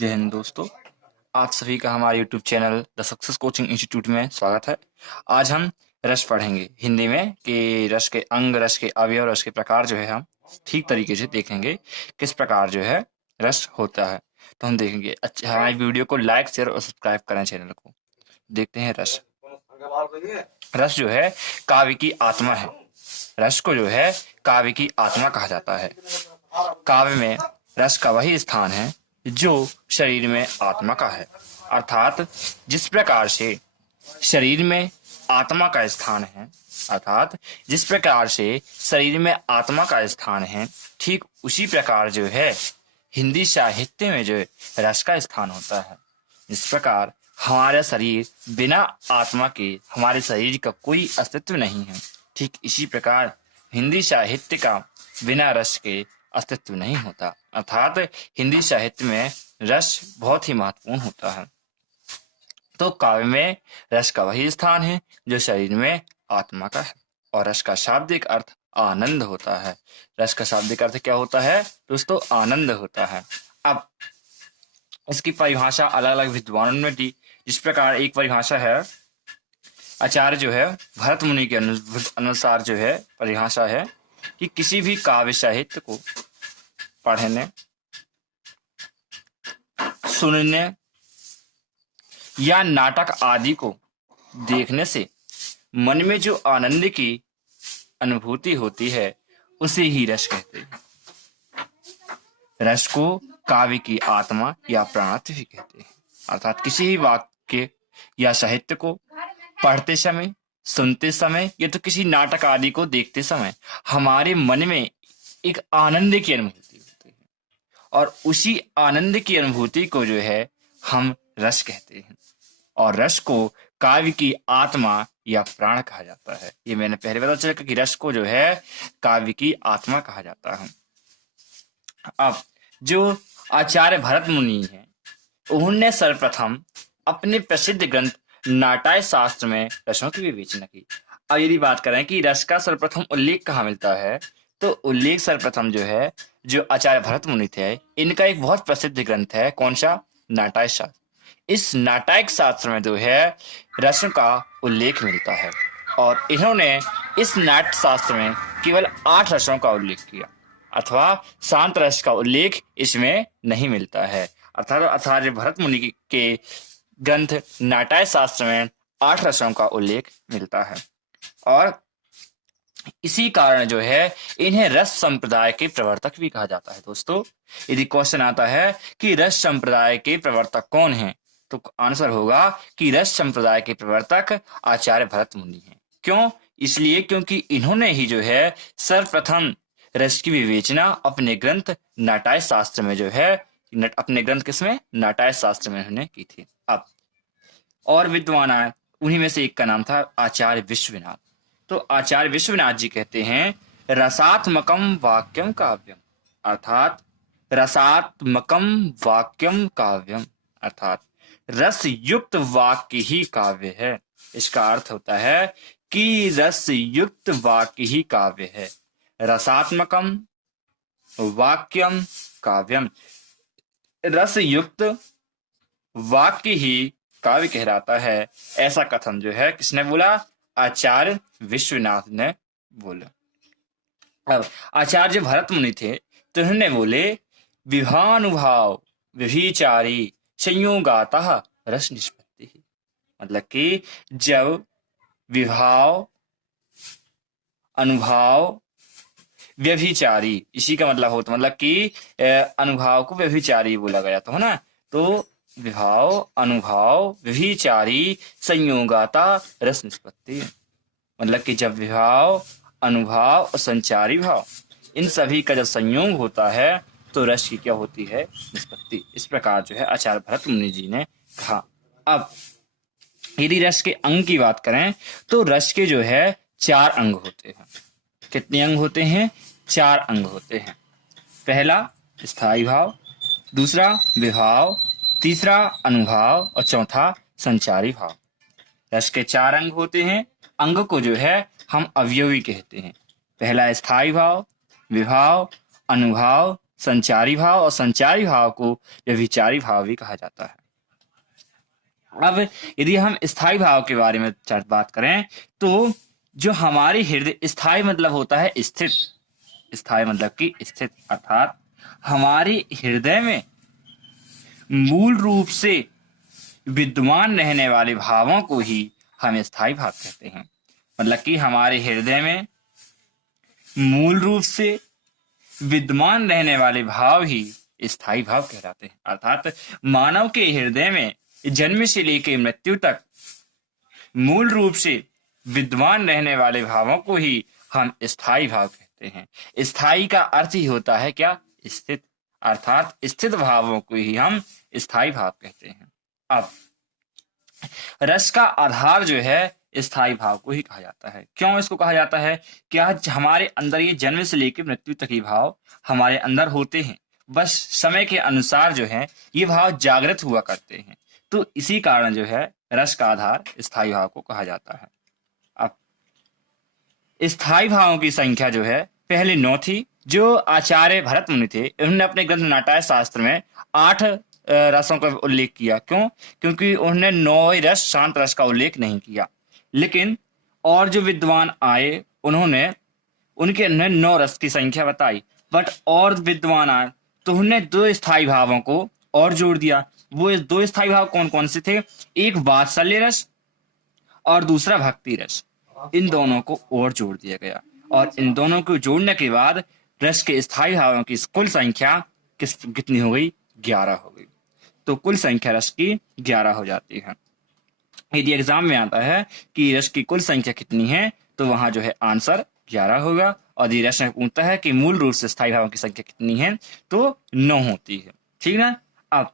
जय हिंद दोस्तों। आप सभी का हमारे YouTube channel the success coaching institute में स्वागत है। आज हम रस पढ़ेंगे हिंदी में कि रस के अंग, रस के अवयव, रस के प्रकार जो है हम ठीक तरीके से देखेंगे किस प्रकार जो है रस होता है। तो हम देखेंगे। अच्छा, हमारी वीडियो को लाइक, शेयर और सब्सक्राइब करें चैनल को। देखते हैं रस। रस जो है काव्य की आत्मा है। रस को जो है काव्य की आत्मा कहा जाता है। काव्य में रस का वही स्थान है जो शरीर में आत्मा का है। अर्थात जिस प्रकार से शरीर में आत्मा का स्थान है, अर्थात जिस प्रकार से शरीर में आत्मा का स्थान है, ठीक उसी प्रकार जो है हिंदी साहित्य में जो रस का स्थान होता है। इस प्रकार हमारा शरीर बिना आत्मा के हमारे शरीर का कोई अस्तित्व नहीं है। ठीक इसी प्रकार हिंदी साहित्य का बिना रस के अस्तित्व नहीं होता। अर्थात हिंदी साहित्य में रस बहुत ही महत्वपूर्ण होता है। तो काव्य में रस का वही स्थान है जो शरीर में आत्मा का है। और रस का शाब्दिक अर्थ आनंद होता है। रस का शाब्दिक अर्थ क्या होता है दोस्तों? आनंद होता है। अब इसकी परिभाषा अलग अलग विद्वानों ने दी। जिस प्रकार एक परिभाषा है आचार्य जो है भरत मुनि के अनुसार जो है परिभाषा है कि किसी भी काव्य साहित्य को पढ़ने, सुनने या नाटक आदि को देखने से मन में जो आनंद की अनुभूति होती है उसे ही रस कहते हैं। रस को काव्य की आत्मा या प्राणत्व भी कहते हैं। अर्थात किसी भी वाक्य या साहित्य को पढ़ते समय, सुनते समय या तो किसी नाटक आदि को देखते समय हमारे मन में एक आनंद की अनुभूति होती है और उसी आनंद की अनुभूति को जो है हम रस कहते हैं। और रस को काव्य की आत्मा या प्राण कहा जाता है। ये मैंने पहले बता चला कि रस को जो है काव्य की आत्मा कहा जाता है। अब जो आचार्य भरत मुनि हैं उन्होंने सर्वप्रथम अपने प्रसिद्ध ग्रंथ नाटाय शास्त्र में रसों की विवेचना की। अब यदि बात करें कि रस का सर्वप्रथम उल्लेख कहाँ मिलता है, तो उल्लेख सर्वप्रथम जो है जो आचार्य भरत मुनि थे इनका एक बहुत प्रसिद्ध ग्रंथ है। कौन सा? नाटाय शास्त्र। इस नाटायिक शास्त्र में जो है रसों का उल्लेख मिलता है और इन्होंने इस नाट्य शास्त्र में केवल 8 रसों का उल्लेख किया अथवा शांत रस का उल्लेख इसमें नहीं मिलता है। अर्थात आचार्य भरत मुनि के ग्रंथ नाटाय शास्त्र में 8 रसों का उल्लेख मिलता है और इसी कारण जो है इन्हें रस संप्रदाय के प्रवर्तक भी कहा जाता है। दोस्तों, यदि क्वेश्चन आता है कि रस संप्रदाय के प्रवर्तक कौन हैं, तो आंसर होगा कि रस संप्रदाय के प्रवर्तक आचार्य भरत मुनि हैं। क्यों? इसलिए क्योंकि इन्होंने ही जो है सर्वप्रथम रस की विवेचना अपने ग्रंथ नाटाय शास्त्र में जो है अपने ग्रंथ किसमें? नाटाय शास्त्र में उन्होंने की थी। अब और विद्वान आए, उन्हीं में से एक का नाम था आचार्य विश्वनाथ। तो आचार्य विश्वनाथ जी कहते हैं रसात्मकम वाक्यम काव्यम, अर्थात रसात्मकम वाक्यम काव्यम, अर्थात रस युक्त वाक्य ही काव्य है। इसका अर्थ होता है कि रस युक्त वाक्य ही काव्य है। रसात्मकम वाक्यम काव्यम, रस युक्त वाक्य ही काव्य कहलाता है। ऐसा कथन जो है किसने बोला? आचार्य विश्वनाथ ने बोला। अब आचार्य भरत मुनि थे तो उन्होंने बोले विभानुभाव व्यभिचारी संयोगातः रस निष्पत्ति। मतलब कि जब विभाव, अनुभाव, व्यभिचारी, इसी का मतलब होता मतलब कि अनुभाव को व्यभिचारी बोला गया तो है ना। तो विभाव, अनुभाव, व्यभिचारी संयोगाता रस निष्पत्ति, मतलब कि जब विभाव, अनुभाव और संचारी भाव इन सभी का जब संयोग होता है तो रस की क्या होती है? निष्पत्ति। इस प्रकार जो है आचार्य भरत मुनि जी ने कहा। अब यदि रस के अंग की बात करें तो रस के जो है 4 अंग होते हैं। कितने अंग होते हैं? 4 अंग होते हैं। पहला स्थायी भाव, दूसरा विभाव, तीसरा अनुभाव और चौथा संचारी भाव। रस के 4 अंग होते हैं। अंग को जो है हम अवयवी कहते हैं। पहला स्थायी भाव, विभाव, अनुभाव, संचारी भाव और संचारी भाव को व्यभिचारी भाव भी कहा जाता है। अब यदि हम स्थायी भाव के बारे में बात करें तो जो हमारे हृदय, स्थायी मतलब होता है स्थित, स्थायी मतलब कि स्थित, अर्थात हमारे हृदय में मूल रूप से विद्यमान रहने वाले भावों को ही हम स्थायी भाव कहते हैं। मतलब कि हमारे हृदय में मूल रूप से विद्यमान रहने वाले भाव ही स्थायी भाव कहलाते हैं। अर्थात मानव के हृदय में जन्म से लेकर मृत्यु तक मूल रूप से विद्यमान रहने वाले भावों को ही हम स्थायी भाव कहते हैं। स्थायी का अर्थ ही होता है क्या? स्थित, अर्थात स्थित भावों को ही हम स्थायी भाव कहते हैं। अब रस का आधार जो है स्थायी भाव को ही कहा जाता है। क्यों इसको कहा जाता है? क्या हमारे अंदर ये जन्म से लेकर मृत्यु तक ही भाव हमारे अंदर होते हैं, बस समय के अनुसार जो है ये भाव जागृत हुआ करते हैं, तो इसी कारण जो है रस का आधार स्थायी भाव को कहा जाता है। अब स्थायी भावों की संख्या जो है पहले 9 थी। जो आचार्य भरत मुनि थे, उन्होंने अपने ग्रंथ नाट्य शास्त्र में 8 रसों का उल्लेख किया। क्यों? क्योंकि उन्होंने 9 रस, शांत रस का उल्लेख नहीं किया। लेकिन और जो विद्वान आए उन्होंने 9 रस की संख्या बताई, बट और विद्वान आए तो उन्होंने 2 स्थायी भावों को और जोड़ दिया। वो 2 स्थायी भाव कौन कौन से थे? एक वात्सल्य रस और दूसरा भक्ति रस। इन दोनों को और जोड़ दिया गया और इन दोनों को जोड़ने के बाद रस के स्थायी भावों की कुल संख्या कितनी हो गई? 11 हो गई। तो कुल संख्या रस की 11 हो जाती है। यदि एग्जाम में आता है कि रस की कुल संख्या कितनी है तो वहां जो है आंसर 11 होगा। और यदि रस में पूछता है कि मूल रूप से स्थायी भावों की संख्या कितनी है तो 9 होती है। ठीक ना? अब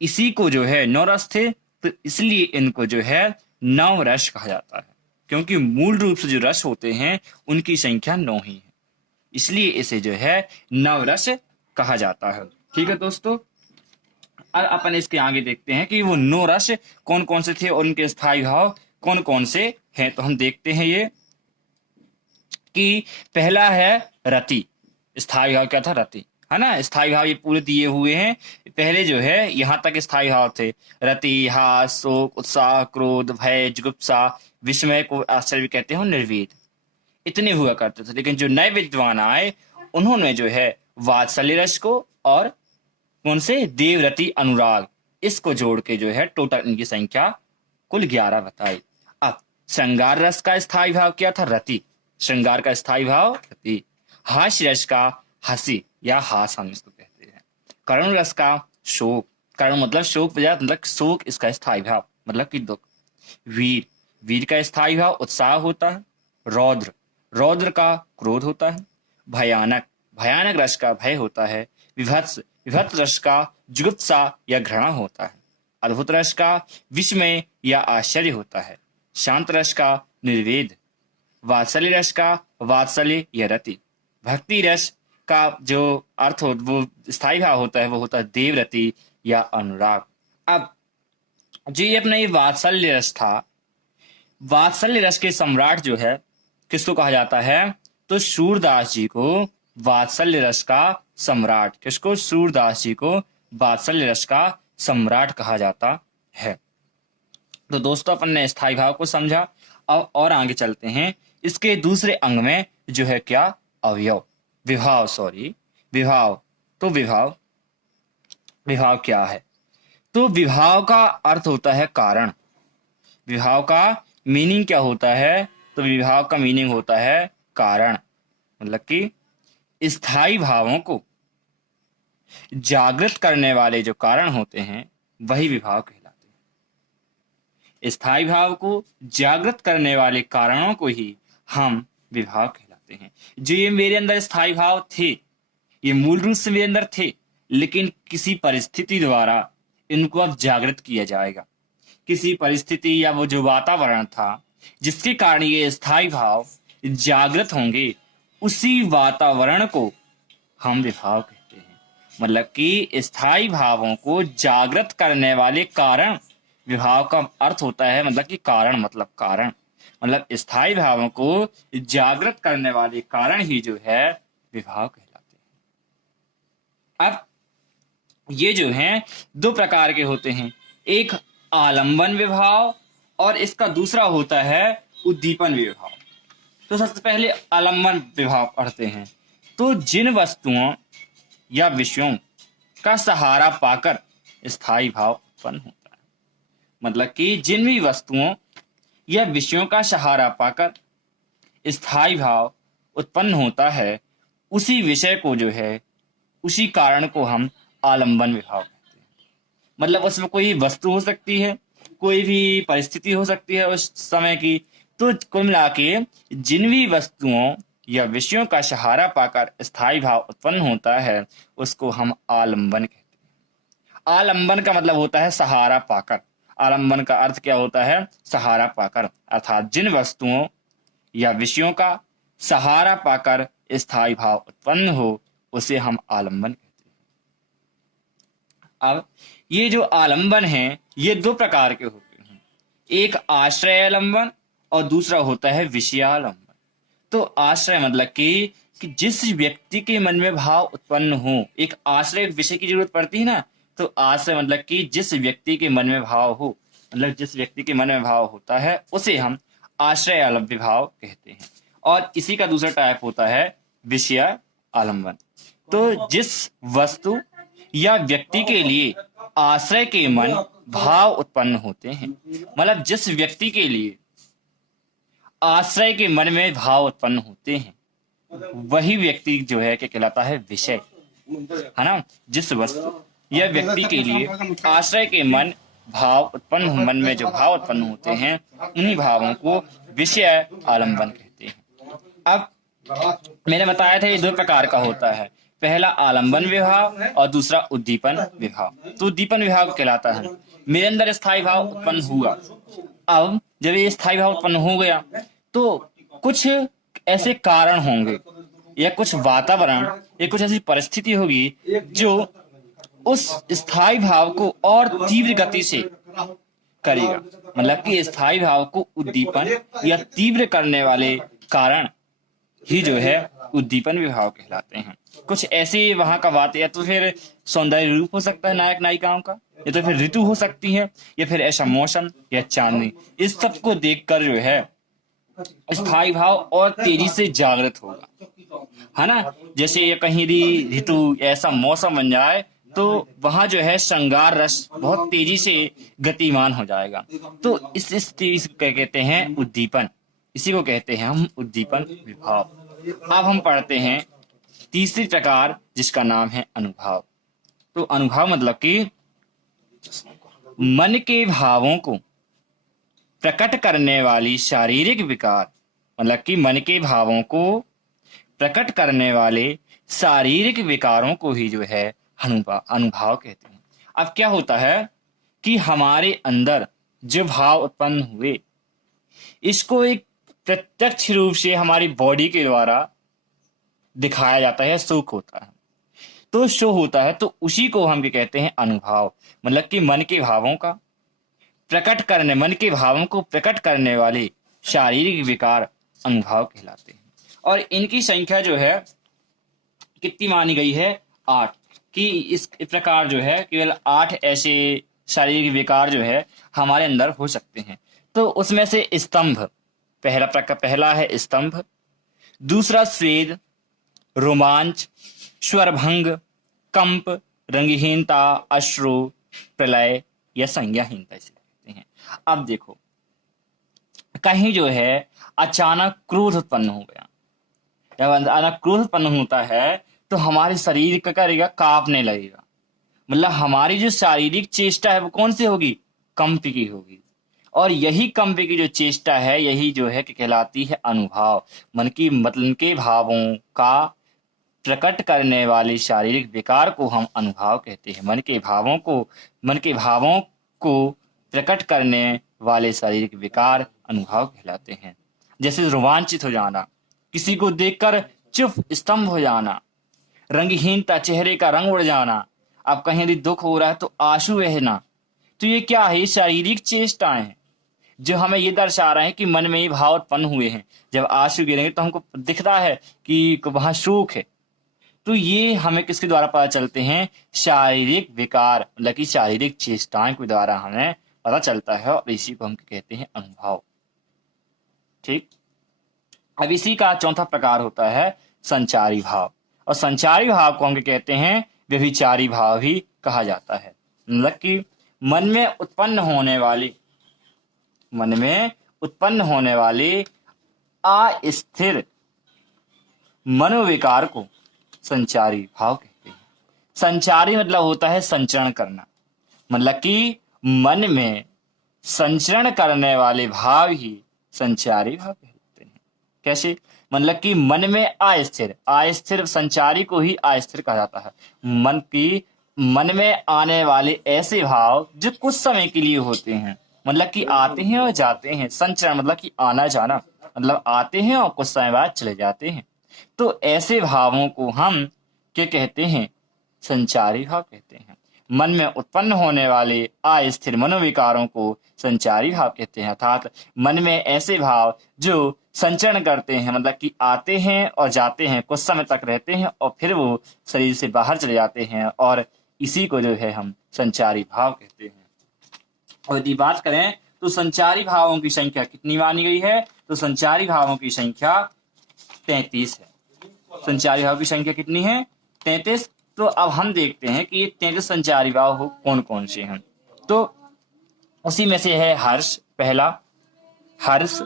इसी को जो है 9 रस थे, तो इसलिए इनको जो है 9 रस कहा जाता है, क्योंकि मूल रूप से जो रस होते हैं उनकी संख्या 9 ही है, इसलिए इसे जो है 9 रस कहा जाता है। ठीक है दोस्तों, अब अपन इसके आगे देखते हैं कि वो 9 रस कौन कौन से थे और उनके स्थायी भाव कौन कौन से हैं। तो हम देखते हैं ये कि पहला है रति। स्थायी भाव क्या था? रति, है ना? स्थायी भाव ये पूरे दिए हुए हैं। पहले जो है यहाँ तक स्थायी भाव थे रति, हास, शोक, उत्साह, क्रोध, भय, जुगुप्सा, विस्मय को आश्चर्य भी कहते हैं, निर्वेद, इतने हुआ करते थे। लेकिन जो नए विद्वान आए उन्होंने जो है वात्सल्य रस को और कौन से देवरति, अनुराग, इसको जोड़ के जो है टोटल इनकी संख्या कुल 11 बताई। अब श्रृंगार रस का स्थायी भाव क्या था? रति। श्रृंगार का स्थायी भाव रति। हास्य रस का हंसी या हास हम इसको कहते हैं। करुण रस का शोक, करुण मतलब शोक, मतलब शोक इसका स्थायी भाव मतलब कि दुख। वीर, वीर का स्थायी भाव उत्साह होता है। रौद्र, रौद्र का क्रोध होता है। भयानक, भयानक रस का भय होता है। विभत्स, विभत्स रस का जुगुप्सा या घृणा होता है। अद्भुत रस का विस्मय या आश्चर्य होता है। शांत रस का निर्वेद। वात्सल्य रस का वात्सल्य या रति। भक्ति रस का जो अर्थ हो वो स्थायी भाव होता है वो होता है देवरति या अनुराग। अब जो ये अपना ये वात्सल्य रस था, वात्सल्य रस के सम्राट जो है किसको कहा जाता है? तो सूरदास जी को वात्सल्य रस का सम्राट, किसको? सूरदास जी को वात्सल्य रस का सम्राट कहा जाता है। तो दोस्तों अपन ने स्थायी भाव को समझा। अब और आगे चलते हैं। इसके दूसरे अंग में जो है क्या? अवयव, विभाव, विभाव। तो विभाव क्या है? तो विभाव का अर्थ होता है कारण। विभाव का मीनिंग क्या होता है? तो विभाव का मीनिंग होता है कारण, मतलब कि स्थायी भावों को जागृत करने वाले जो कारण होते हैं वही विभाव कहलाते हैं। स्थायी भाव को जागृत करने वाले कारणों को ही हम विभाव कहलाते हैं। जो ये मेरे अंदर स्थायी भाव थे, ये मूल रूप से मेरे अंदर थे, लेकिन किसी परिस्थिति द्वारा इनको अब जागृत किया जाएगा। किसी परिस्थिति या वो जो वातावरण था जिसके कारण ये स्थायी भाव जागृत होंगे, उसी वातावरण को हम विभाव कहते हैं। मतलब कि स्थायी भावों को जागृत करने वाले कारण, विभाव का अर्थ होता है मतलब कि कारण, मतलब स्थायी भावों को जागृत करने वाले कारण ही जो है विभाव कहलाते हैं। अब ये जो हैं दो प्रकार के होते हैं, एक आलंबन विभाव और इसका दूसरा होता है उद्दीपन विभाव। तो सबसे पहले आलंबन विभाव पढ़ते हैं। तो जिन वस्तुओं या विषयों का सहारा पाकर स्थायी भाव उत्पन्न होता है, मतलब कि जिन भी वस्तुओं या विषयों का सहारा पाकर स्थायी भाव उत्पन्न होता है, उसी विषय को जो है, उसी कारण को हम आलंबन विभाव कहते हैं। मतलब उसमें कोई वस्तु हो सकती है, कोई भी परिस्थिति हो सकती है उस समय की। तो कुल मिला के जिन भी वस्तुओं या विषयों का सहारा पाकर स्थायी भाव उत्पन्न होता है, उसको हम आलंबन कहते हैं। आलंबन का मतलब होता है सहारा पाकर। आलंबन का अर्थ क्या होता है? सहारा पाकर, अर्थात जिन वस्तुओं या विषयों का सहारा पाकर स्थायी भाव उत्पन्न हो, उसे हम आलंबन कहते हैं। अब ये जो आलंबन है, ये दो प्रकार के होते हैं, एक आश्रय आलंबन और दूसरा होता है विषयालंबन। तो आश्रय मतलब कि जिस व्यक्ति के मन में भाव उत्पन्न हो, एक आश्रय विषय की जरूरत पड़ती है ना, तो आश्रय मतलब कि जिस व्यक्ति के मन में भाव हो, मतलब जिस व्यक्ति के मन में भाव होता है, उसे हम आश्रय आलंबन भाव कहते हैं। और इसी का दूसरा टाइप होता है विषय आलंबन। तो जिस वस्तु या व्यक्ति के लिए आश्रय के मन भाव उत्पन्न होते हैं, मतलब जिस व्यक्ति के लिए आश्रय के मन में भाव उत्पन्न होते हैं, वही व्यक्ति जो है क्या कहलाता है? विषय, है ना। जिस वस्तु या व्यक्ति के लिए आश्रय के मन में जो भाव उत्पन्न होते हैं, उन्हीं भावों को विषय आलंबन कहते हैं। अब मैंने बताया था ये दो प्रकार का होता है, पहला आलंबन विभाव और दूसरा उद्दीपन विभाव। तो उद्दीपन विभाव कहलाता है मेरे अंदर स्थायी भाव उत्पन्न हुआ। अब जब ये स्थायी भाव उत्पन्न हो गया, तो कुछ ऐसे कारण होंगे या कुछ वातावरण या कुछ ऐसी परिस्थिति होगी जो उस स्थायी भाव को और तीव्र गति से करेगा। मतलब कि स्थायी भाव को उद्दीपन या तीव्र करने वाले कारण ही जो है उद्दीपन विभाव कहलाते हैं। कुछ ऐसे वहां का बात, या तो फिर सौंदर्य रूप हो सकता है नायक नायिकाओं का, या तो फिर ऋतु हो सकती है, या फिर ऐसा मौसम या चांदनी। इस सब को देखकर जो है स्थायी भाव और तेजी से जागृत होगा, है ना। जैसे ये कहीं भी ऋतु ऐसा मौसम बन जाए, तो वहां जो है श्रृंगार रस बहुत तेजी से गतिमान हो जाएगा। तो इस तेजी को कहते हैं उद्दीपन, इसी को कहते हैं हम उद्दीपन विभाव। अब हम पढ़ते हैं तीसरी प्रकार, जिसका नाम है अनुभाव। तो अनुभाव मतलब कि मन के भावों को प्रकट करने वाली शारीरिक विकार, मतलब कि मन के भावों को प्रकट करने वाले शारीरिक विकारों को ही जो है अनुभाव कहते हैं। अब क्या होता है कि हमारे अंदर जो भाव उत्पन्न हुए, इसको एक प्रत्यक्ष रूप से हमारी बॉडी के द्वारा दिखाया जाता है, सुख होता है। तो शो होता है, तो उसी को हम क्या कहते हैं? अनुभाव। मतलब कि मन के भावों को प्रकट करने वाले शारीरिक विकार अनुभाव कहलाते हैं। और इनकी संख्या जो है कितनी मानी गई है? 8। कि इस प्रकार जो है केवल 8 ऐसे शारीरिक विकार जो है हमारे अंदर हो सकते हैं। तो उसमें से स्तंभ, पहला है स्तंभ, दूसरा स्वेद, रोमांच, स्वरभंग, कंप, रंगहीनता, अश्रु, प्रलय या संज्ञाहीनता इसे कहते हैं। अब देखो, कहीं जो है अचानक क्रोध उत्पन्न हो गया, जब अचानक क्रोध उत्पन्न होता है तो हमारे शरीर का करेगा? कांपने लगेगा। मतलब हमारी जो शारीरिक चेष्टा है वो कौन सी होगी? कंप की होगी। और यही कंप की जो चेष्टा है, यही जो है कहलाती है अनुभाव। मन के भावों का प्रकट करने वाली शारीरिक विकार को हम अनुभाव कहते हैं। मन के भावों को प्रकट करने वाले शारीरिक विकार अनुभाव कहलाते हैं। जैसे रोमांचित हो जाना, किसी को देखकर चुप स्तंभ हो जाना, रंगहीनता, चेहरे का रंग उड़ जाना, अब कहीं यदि दुख हो रहा है तो आंसू बहना। तो ये क्या है? ये शारीरिक चेष्टाएं हैं जो हमें ये दर्शा रहे हैं कि मन में ये भाव उत्पन्न हुए हैं। जब आंसू गिरेंगे तो हमको दिख रहा है कि वहां शोक है। तो ये हमें किसके द्वारा पता चलते हैं? शारीरिक विकार, मतलब कि शारीरिक चेष्टाएं के द्वारा हमें पता चलता है, और इसी को हम कहते हैं अनुभव। ठीक। अब इसी का चौथा प्रकार होता है संचारी भाव, और संचारी भाव को हम कहते हैं व्यभिचारी भाव भी कहा जाता है। मतलब कि मन में उत्पन्न होने वाले अस्थिर मनोविकार को संचारी भाव कहते हैं। संचारी मतलब होता है संचरण करना, मतलब कि मन में संचरण करने वाले भाव ही संचारी भाव कहते हैं। कैसे? मतलब कि मन में अस्थिर संचारी को ही अस्थिर कहा जाता है। मन में आने वाले ऐसे भाव जो कुछ समय के लिए होते हैं, मतलब कि आते हैं और जाते हैं। संचरण मतलब कि आना जाना, मतलब आते हैं और कुछ समय बाद चले जाते हैं। तो ऐसे भावों को हम क्या कहते हैं? संचारी भाव कहते हैं। मन में उत्पन्न होने वाले अस्थिर मनोविकारों को संचारी भाव कहते हैं, अर्थात मन में ऐसे भाव जो संचरण करते हैं, मतलब कि आते हैं और जाते हैं, कुछ समय तक रहते हैं और फिर वो शरीर से बाहर चले जाते हैं, और इसी को जो है हम संचारी भाव कहते हैं। और यदि बात करें तो संचारी भावों की संख्या कितनी मानी गई है? तो संचारी भावों की संख्या 33 है। संचारी भाव की संख्या कितनी है? 33। तो अब हम देखते हैं कि ये 33 संचारी भाव कौन कौन से हैं। तो उसी में से है हर्ष, पहला हर्ष,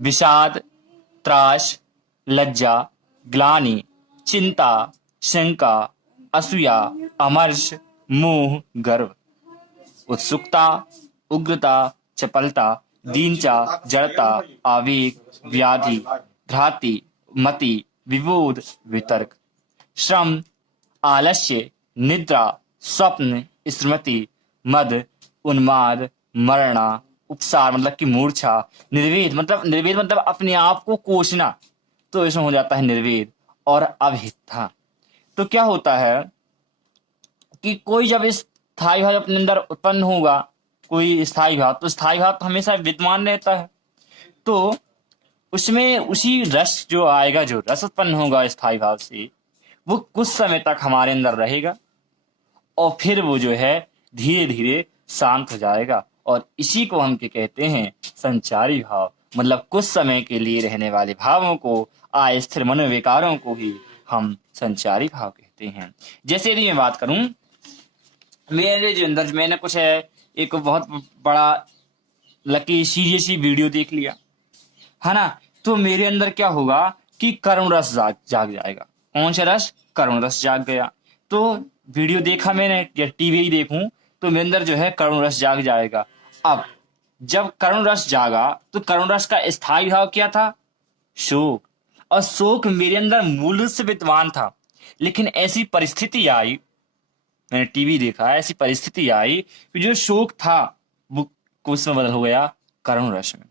विषाद, त्रास, लज्जा, ग्लानि, चिंता, शंका, असूया, अमर्ष, मोह, गर्व, उत्सुकता, उग्रता, चपलता, दीनता, जड़ता, आवेग, व्याधि, भ्रांति, मति, विबोध, वितर्क, श्रम, आलस्य, निद्रा, स्वप्न, स्मृति, मद, उन्माद, मरणा, उपसार मतलब कि मूर्छा, निर्वेद मतलब अपने आप को कोसना, तो इसमें हो जाता है निर्वेद, और अभिथा। तो क्या होता है कि कोई जब स्थायी भाव अपने अंदर उत्पन्न होगा, कोई स्थायी भाव, तो स्थायी भाव तो हमेशा विद्यमान रहता है। तो उसमें उसी रस जो आएगा, जो रस उत्पन्न होगा स्थायी भाव से, वो कुछ समय तक हमारे अंदर रहेगा और फिर वो जो है धीरे धीरे शांत हो जाएगा, और इसी को हम क्या कहते हैं? संचारी भाव। मतलब कुछ समय के लिए रहने वाले भावों को, अस्थिर मनोविकारों को ही हम संचारी भाव कहते हैं। जैसे यदि मैं बात करूं, मेरे जो अंदर मैंने कुछ है एक बहुत बड़ा लकी सीरियस वीडियो देख लिया है ना, तो मेरे अंदर क्या होगा कि करुण रस जाग जाएगा। कौन सा रस? करुण रस जाग गया। तो वीडियो देखा मैंने या टीवी ही देखूं तो मेरे अंदर जो है करुण रस जाग जाएगा। अब जब करुण रस जागा तो करुण रस का स्थायी भाव क्या था? शोक। और शोक मेरे अंदर मूल से विद्यमान था, लेकिन ऐसी परिस्थिति आई, मैंने टीवी देखा, ऐसी परिस्थिति आई कि जो शोक था वो कुछ में बदल हो गया करुण रस में,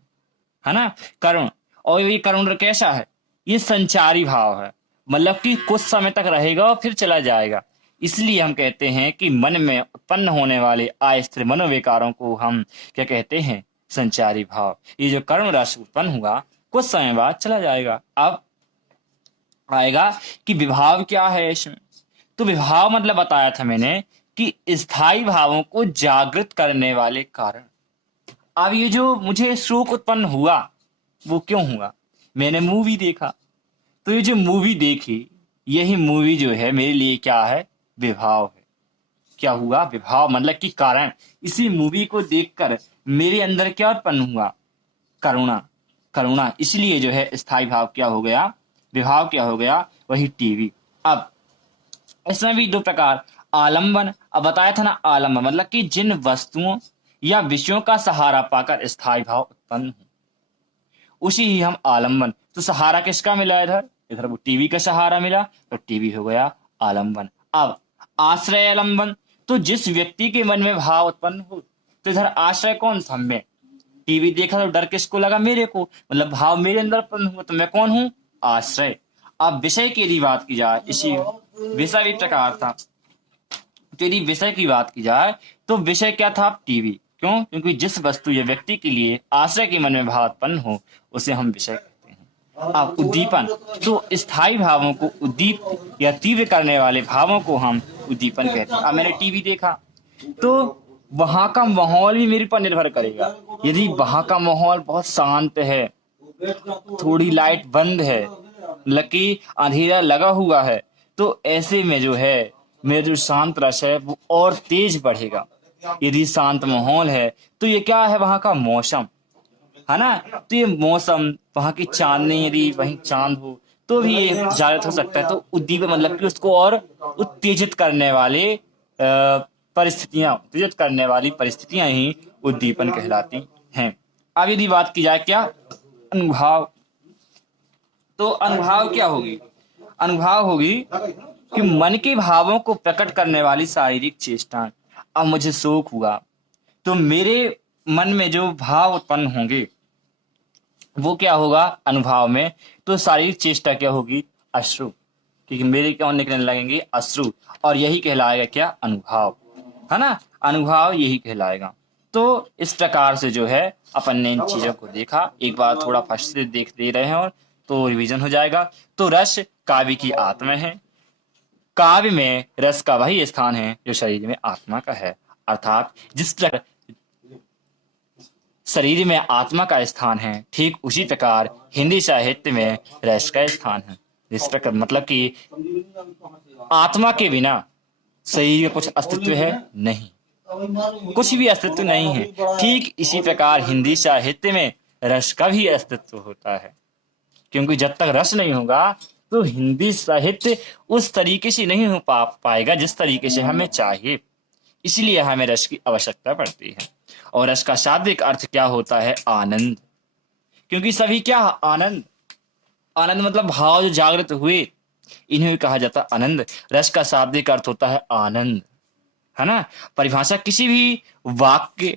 है ना। करुण, और ये करुण कैसा है? ये संचारी भाव है, मतलब कि कुछ समय तक रहेगा और फिर चला जाएगा। इसलिए हम कहते हैं कि मन में उत्पन्न होने वाले अस्थिर मनोविकारों को हम क्या कहते हैं? संचारी भाव। ये जो करुण रस उत्पन्न हुआ कुछ समय बाद चला जाएगा। अब आएगा कि विभाव क्या है इसमें। तो विभाव मतलब बताया था मैंने कि स्थायी भावों को जागृत करने वाले कारण। अब ये जो मुझे शोक उत्पन्न हुआ वो क्यों हुआ? मैंने मूवी देखा, तो ये जो मूवी देखी, यही मूवी जो है मेरे लिए क्या है? विभाव है। क्या हुआ? विभाव मतलब कि कारण। इसी मूवी को देखकर मेरे अंदर क्या उत्पन्न हुआ? करुणा। इसलिए जो है स्थायी भाव क्या हो गया? विभाव क्या हो गया? वही टीवी। अब इसमें भी दो प्रकार, आलंबन। अब बताया था ना, आलंबन मतलब कि जिन वस्तुओं या विषयों का सहारा पाकर स्थायी भाव उत्पन्न हो, उसी ही हम आलंबन। तो सहारा किसका मिला? इधर वो टीवी का सहारा मिला, तो टीवी हो गया आलंबन। अब आश्रय आलंबन, तो जिस व्यक्ति के मन में भाव उत्पन्न हो, तो इधर आश्रय कौन था? मैं। टीवी देखा तो डर किसको लगा? मेरे को, मतलब भाव मेरे अंदर उत्पन्न हुआ, तो मैं कौन हूं? आश्रय। अब विषय की यदि बात की जाए, इसी विषय भी प्रकार था, तो यदि विषय की बात की जाए तो विषय क्या था? टीवी। क्यों? क्योंकि जिस वस्तु या व्यक्ति के लिए आश्रय के मन में भाव उत्पन्न हो उसे हम विषय कहते हैं। अब उद्दीपन, तो स्थायी भावों को उद्दीप या तीव्र करने वाले भावों को हम उद्दीपन कहते हैं। अब मैंने टीवी देखा तो वहां का माहौल भी मेरे पर निर्भर करेगा। यदि वहां का माहौल बहुत शांत है, थोड़ी लाइट बंद है, लकी अंधेरा लगा हुआ है, तो ऐसे में जो है मेरा जो शांत रस है वो और तेज बढ़ेगा। यदि शांत माहौल है तो ये क्या है, वहां का मौसम है ना, तो ये मौसम, वहां की चांदनी, यदि वहीं चांद हो तो भी ये जागृत हो सकता है। तो उद्दीपक मतलब कि उसको और उत्तेजित करने वाले परिस्थितियां, उत्तेजित करने वाली परिस्थितियां ही उद्दीपन कहलाती हैं। अब यदि बात की जाए क्या, अनुभाव, तो अनुभाव क्या होगी, अनुभाव होगी कि मन के भावों को प्रकट करने वाली शारीरिक चेष्टाएं। अब मुझे शोक हुआ तो मेरे मन में जो भाव उत्पन्न होंगे वो क्या होगा अनुभाव में, तो शारीरिक चेष्टा क्या होगी, अश्रु, क्योंकि मेरे क्या निकलने लगेंगे, अश्रु, और यही कहलाएगा क्या, अनुभव, है ना, अनुभव यही कहलाएगा। तो इस प्रकार से जो है अपन ने इन चीजों को देखा, एक बार थोड़ा फर्स्ट से देख दे रहे हैं और तो रिवीजन हो जाएगा। तो रस काव्य की आत्मा है, काव्य में रस का वही स्थान है जो शरीर में आत्मा का है, अर्थात जिस प्रकार शरीर में आत्मा का स्थान है, ठीक उसी प्रकार हिंदी साहित्य में रस का स्थान है। जिस प्रकार मतलब कि आत्मा के बिना शरीर का कुछ अस्तित्व है नहीं, कुछ भी अस्तित्व नहीं है। ठीक इसी प्रकार हिंदी साहित्य में रस का भी अस्तित्व होता है, क्योंकि जब तक रस नहीं होगा तो हिंदी साहित्य उस तरीके से नहीं हो पाएगा जिस तरीके से हमें चाहिए। इसलिए हमें रस की आवश्यकता पड़ती है। और रस का शाब्दिक अर्थ क्या होता है, आनंद, क्योंकि सभी क्या, आनंद, आनंद मतलब भाव जो जागृत हुए इन्हें कहा जाता है आनंद। रस का शाब्दिक अर्थ होता है आनंद, है ना। परिभाषा किसी भी वाक्य,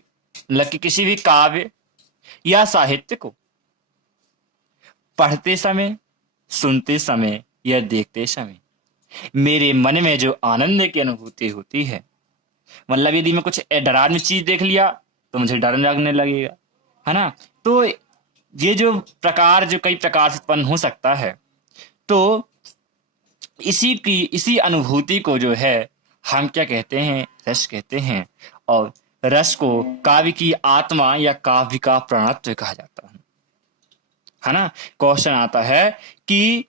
मतलब किसी भी काव्य या साहित्य को पढ़ते समय, सुनते समय या देखते समय मेरे मन में जो आनंद की अनुभूति होती है, मतलब यदि मैं कुछ डरावनी चीज देख लिया तो मुझे डर लगने लगेगा, है ना। तो ये जो प्रकार, जो कई प्रकार से उत्पन्न हो सकता है, तो इसी अनुभूति को जो है हम क्या कहते हैं, रस कहते हैं। और रस को काव्य की आत्मा या काव्य का प्राणत्व कहा जाता है ना। क्वेश्चन आता है कि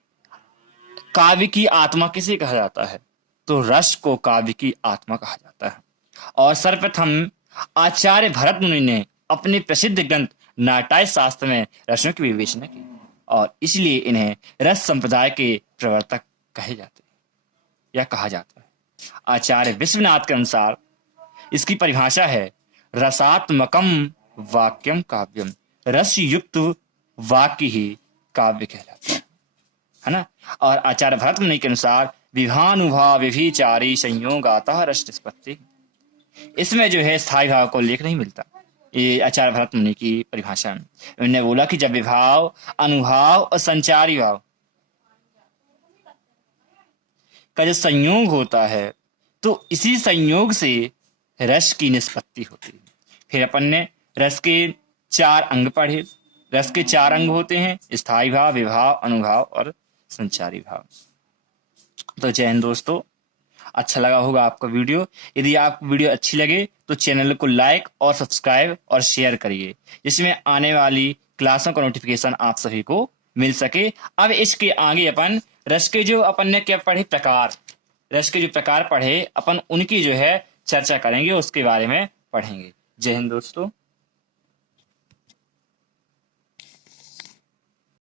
काव्य की आत्मा किसे कहा जाता है, तो रस को काव्य की आत्मा कहा जाता है। और सर्वप्रथम आचार्य भरत मुनि ने अपने प्रसिद्ध ग्रंथ नाट्य शास्त्र में रसों की विवेचना की, और इसलिए इन्हें रस संप्रदाय के प्रवर्तक कहे जाते हैं या कहा जाता है। आचार्य विश्वनाथ के अनुसार इसकी परिभाषा है, रसात्मकम वाक्यम काव्यम, रस युक्त वाक्य ही काव्य कहलाता है ना। और आचार्य भरत मुनि के अनुसार विभानुभाव विभिचारी संयोगातः रस निष्पत्ति, इसमें जो है स्थायी भाव को उल्लेख नहीं मिलता। ये आचार्य भरत मुनि की परिभाषा में उन्होंने बोला कि जब विभाव, अनुभाव और संचारी भाव का जो संयोग होता है तो इसी संयोग से रस की निष्पत्ति होती है। फिर अपन ने रस के 4 अंग पढ़े। रस के 4 अंग होते हैं, स्थायी भाव, विभाव, अनुभाव और संचारी भाव। तो जय हिंद दोस्तों, अच्छा लगा होगा आपका वीडियो। यदि आपको वीडियो अच्छी लगे तो चैनल को लाइक और सब्सक्राइब और शेयर करिए, जिसमें आने वाली क्लासों का नोटिफिकेशन आप सभी को मिल सके। अब इसके आगे अपन रस के जो अपन ने क्या पढ़े, प्रकार, रस के जो प्रकार पढ़े अपन उनकी जो है चर्चा करेंगे, उसके बारे में पढ़ेंगे। जय हिंद दोस्तों।